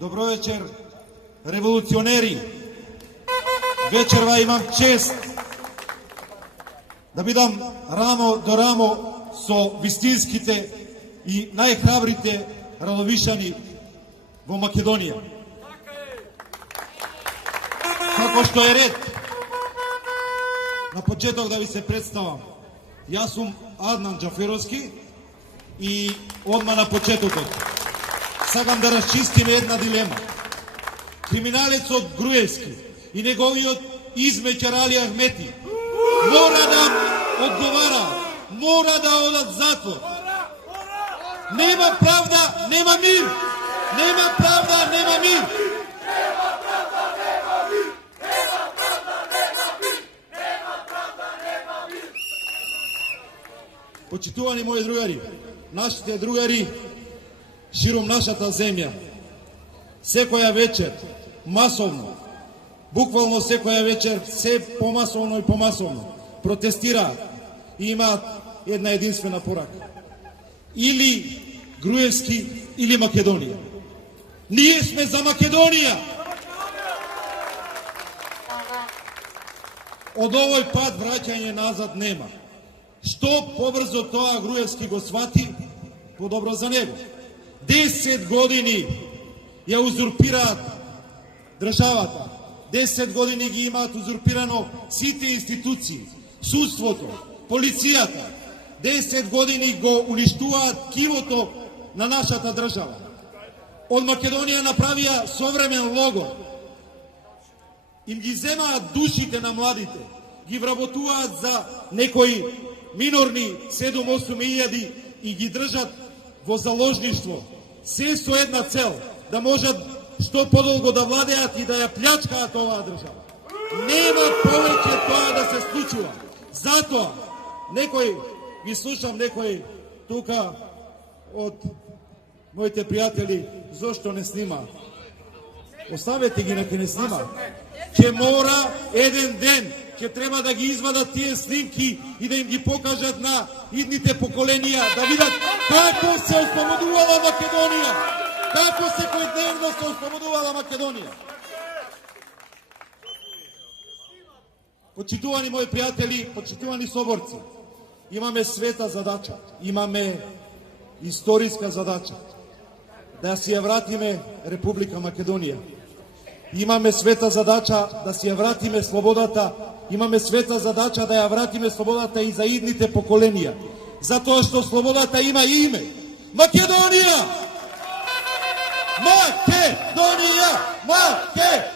Dobro večer, revolucioneri. Večerva imam čest da бидам рамо до рамо со вистинските и најхрабрите радовишани во Македонија. Како што е ред, на почеток да ви се представам. Јас сум Аднан Џаферовски и одма на почетокот сакам да расчистиме една дилема. Криминалецот Груевски и неговиот измеќар Али Ахмети мора да одговара, мора да одат затвор. Нема правда, нема мир. Нема правда, нема мир. Почитувани мои другари, нашите другари широм нашата земја, секоја вечер, масовно, буквално секоја вечер, се помасовно и помасовно, протестираат и имаат една единствена порака. Или Груевски, или Македонија. Ние сме за Македонија! Од овој пат враќање назад нема. Што побрзо тоа Груевски го свати, подобро за него. 10 години ја узурпираат државата. 10 години ги имаат узурпирано сите институции, судството, полицијата. 10 години го уништуваат кивото на нашата држава. Од Македонија направија современ логор. Им ги земаат душите на младите, ги вработуваат за некои минорни 7-8 илјади и ги држат во заложништво. Се со една цел, да можат што подолго да владеат и да ја плјачкаат оваа држава. Нема повеќе тоа да се случува. Затоа, ви слушам некој тука од моите пријатели, зошто не снима? Оставете ги, нека не снима. Ќе мора еден ден, ќе треба да ги извадат тие снимки и да им ги покажат на идните поколенија, да видат како се ослободувала Македонија, како секојдневно се ослободувала Македонија. Почитувани мои пријатели, почитувани соборци, имаме света задача, имаме историска задача, да си ја вратиме Република Македонија. Имаме света задача да си ја вратиме слободата, имаме света задача да ја вратиме слободата и за идните поколенија. Затоа што слободата има име. Македонија! Македонија! Македонија!